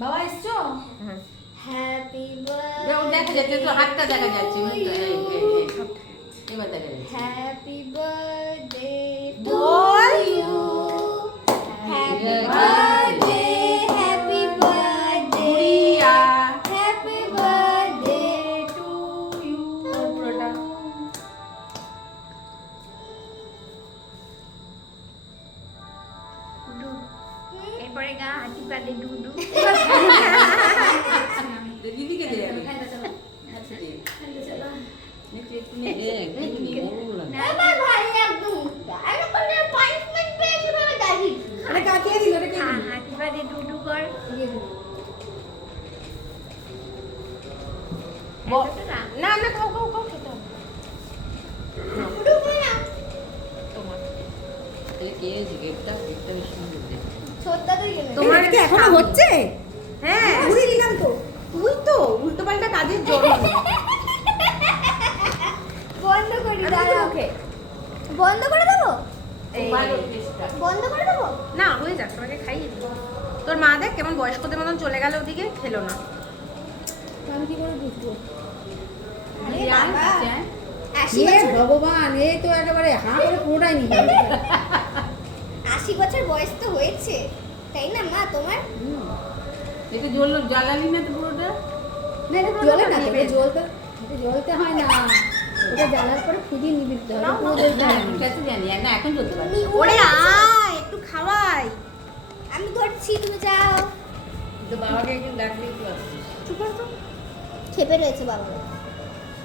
বাবা এসছো? হ্যাপি দেখা যাচ্ছে তো, হাতটা দেখা যাচ্ছে। এবার দেখা যাচ্ছে। হ্যাপি বার্থডে টু বল। You, happy birthday, happy birthday, Guriya. Happy birthday to you. পুরোটা। এরপরে গা হাতি পালে ডুডু। দিদিকে দে আগে। আমার ভাই একদম আরে কোন পানিশমেন্ট পেয়েছে বলে গালি। আরে কাকে দিল রে? কে দিল? হাতি পালে ডুডু কর। না না, খাও খাও খাও, খেতে হবে। ডুডু না তোমার সত্যা তুই গেলে তোমার কি এখনো হচ্ছে? হ্যাঁ ঘুরে দিলাম তো। তুই তো উল্টো পাল্টা কাজের জন্য। বন্ধ করি দাঁড়াও। বন্ধ করে দেবো, বন্ধ করে দেবো। না হয়ে যাক, তোমাকে খাইয়ে দিই। তোর মা দেখ কেমন বয়স্কদের মতন চলে গেল ওদিকে, খেলো না। আমি কি করে বুঝবো? আরে বাবা 80 হে বছর, ভগবান, এই তো একেবারে হাঁ করে পুরোটাই নিয়ে গেল। 80 বছর বয়স তো হয়েছে, তাই না মা তোমার? এটা জ্বালালি না তো পুরোটা? না এটা জ্বলে না তো, এটা জ্বলতে, এটা জ্বলতে হয় না। এটা জ্বালার পরে ফুদিয়ে নিবি দিতে হবে, পুরো জ্বলতে না হয় না। ঠিক আছে জানি না, এখন চলতে পারে। তুমি ওরে উড়ে গেছো। আয় একটু খাওয়াই। আমি ধরছি, তুমি যাও। তো বাবাকে একটু ডাকলে একটু আসছিস। চুপ কর তো। খেপে রয়েছে বাবা,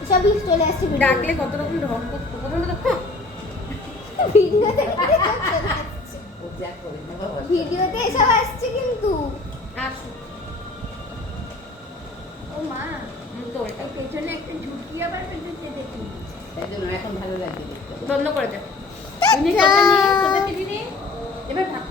সবই চলে আসছে ডাকলে কত রকম ঢং করতো, প্রথমে তো ভিডিওতে চলে আসছে, ও যা করে না বাবা। ভিডিওতে এসব আসছে কিন্তু। আসো। ও মা, তো এটা পেছনে একটা ঝুঁকি আবার পেছনে দেখি। তাই জন্য এখন ভালো লাগছে দেখতে। বন্ধ করে দে। টাটা। এবার